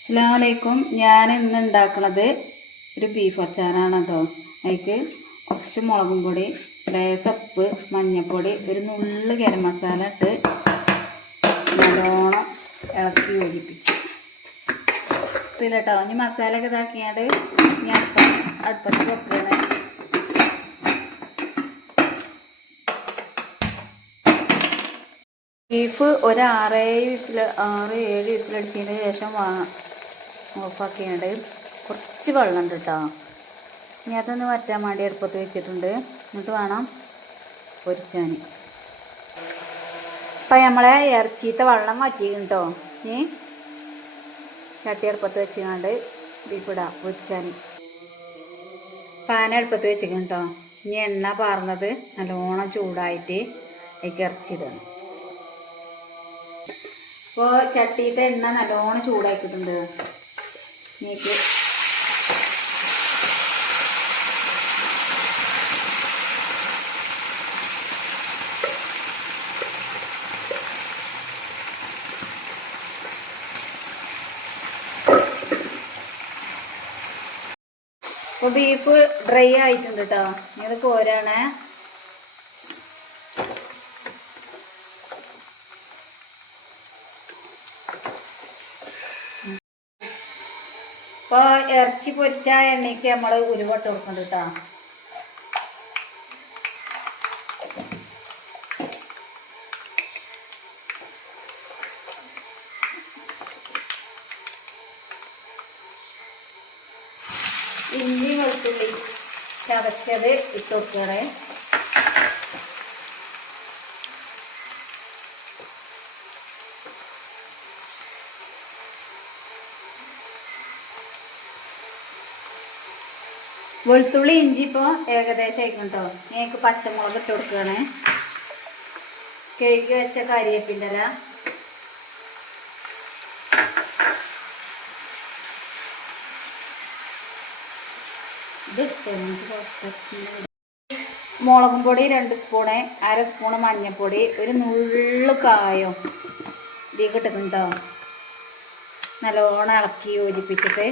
അസ്സലാമലൈക്കും. ഞാൻ ഇന്ന് ഉണ്ടാക്കുന്നത് ഒരു ബീഫ് അച്ചാറാണ് കേട്ടോ. അതിലേക്ക് കുറച്ച് മുളകും പൊടി, ലേസപ്പ്, മഞ്ഞൾപ്പൊടി, ഒരു നുള്ളു ഗരം മസാല ഇട്ട് നല്ലോണം ഇളക്കി യോജിപ്പിച്ച് ഇതിൽ കേട്ടോ. ഇനി മസാലയൊക്കെ ഇതാക്കിയാണ്ട് ഞാൻ അടുപ്പത്ത് വെക്കുകയാണ്. ബീഫ് ഒരു 6-7 വിസിലടിച്ചതിന് ശേഷം ഓഫാക്കിയാണ്ട് കുറച്ച് വെള്ളം ഉണ്ട് കേട്ടോ. ഇനി അതൊന്ന് വറ്റാൻ വേണ്ടി അടുപ്പത്ത് വെച്ചിട്ടുണ്ട്. എന്നിട്ട് വേണം പൊരിച്ചാൻ. അപ്പം നമ്മളെ ഇറച്ചിത്തെ വെള്ളം വറ്റിക്കും കേട്ടോ. ഇനി ചട്ടി അടുപ്പത്ത് വെച്ചുകൊണ്ട് ബീഫ് ഇടാം പൊരിച്ചാൻ. പാൻ അടുപ്പത്ത് വെച്ചിരിക്കും കേട്ടോ. ഇനി എണ്ണ പാർന്നത് നല്ലോണം ചൂടായിട്ട് അതിലേക്ക് ഇറച്ചിടണം. അപ്പോൾ ചട്ടിയിലത്തെ എണ്ണ നല്ലോണം ചൂടാക്കിയിട്ടുണ്ട്. നീക്ക് അപ്പോൾ ബീഫ് ഡ്രൈ ആയിട്ടുണ്ട് കേട്ടോ. ഇത് കോരാണ്. അപ്പോൾ ഇറച്ചി പൊരിച്ച എണ്ണയ്ക്ക് നമ്മൾ ഉലുവട്ട് കൊടുക്കുന്നുണ്ട് കേട്ടോ. ഇഞ്ചി വെളുത്തുള്ളി ചതച്ചത് ഇട്ട് കൊടുക്കണേ. വെളുത്തുള്ളി ഇഞ്ചി ഇപ്പോൾ ഏകദേശം ആയിക്കും കേട്ടോ. ഞങ്ങൾക്ക് പച്ചമുളക് ഇട്ട് കൊടുക്കുകയാണ്. കഴുകി വെച്ച കരിവേപ്പിൻ്റെ ഇല, മുളകും പൊടി 2 സ്പൂണ്, 1/2 സ്പൂണ് മഞ്ഞൾപ്പൊടി, ഒരു നുള്ളു കായം ഇതിലേക്ക് ഇട്ടിട്ടുണ്ടോ. നല്ലോണം ഇളക്കി യോജിപ്പിച്ചിട്ട്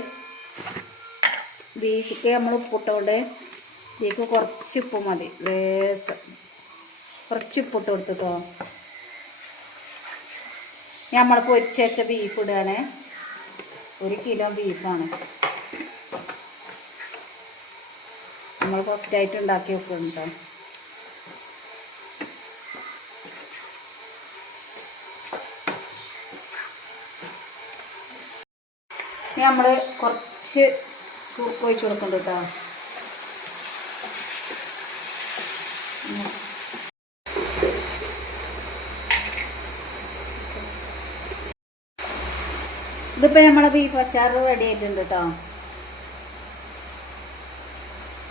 ബീഫിക്ക് നമ്മൾ ഉപ്പിട്ടുകൊണ്ട് ഇതിലേക്ക് കുറച്ച് ഉപ്പ് മതി. കുറച്ച് ഉപ്പിട്ട് കൊടുത്തിട്ടോ. നമ്മൾ പൊരിച്ച് വെച്ച ബീഫ് ഇടുകയാണ്. 1 കിലോ ബീഫാണ് നമ്മൾ ഫസ്റ്റായിട്ട് ഉണ്ടാക്കി വെക്കുന്നുണ്ടോ. നമ്മൾ കുറച്ച് സൂപ്പ് ഒഴിച്ച് കൊടുക്കുന്നുണ്ട് കേട്ടോ. ഇതിപ്പോൾ നമ്മളെ ബീഫ് അച്ചാർ റെഡി ആയിട്ടുണ്ട് കേട്ടോ.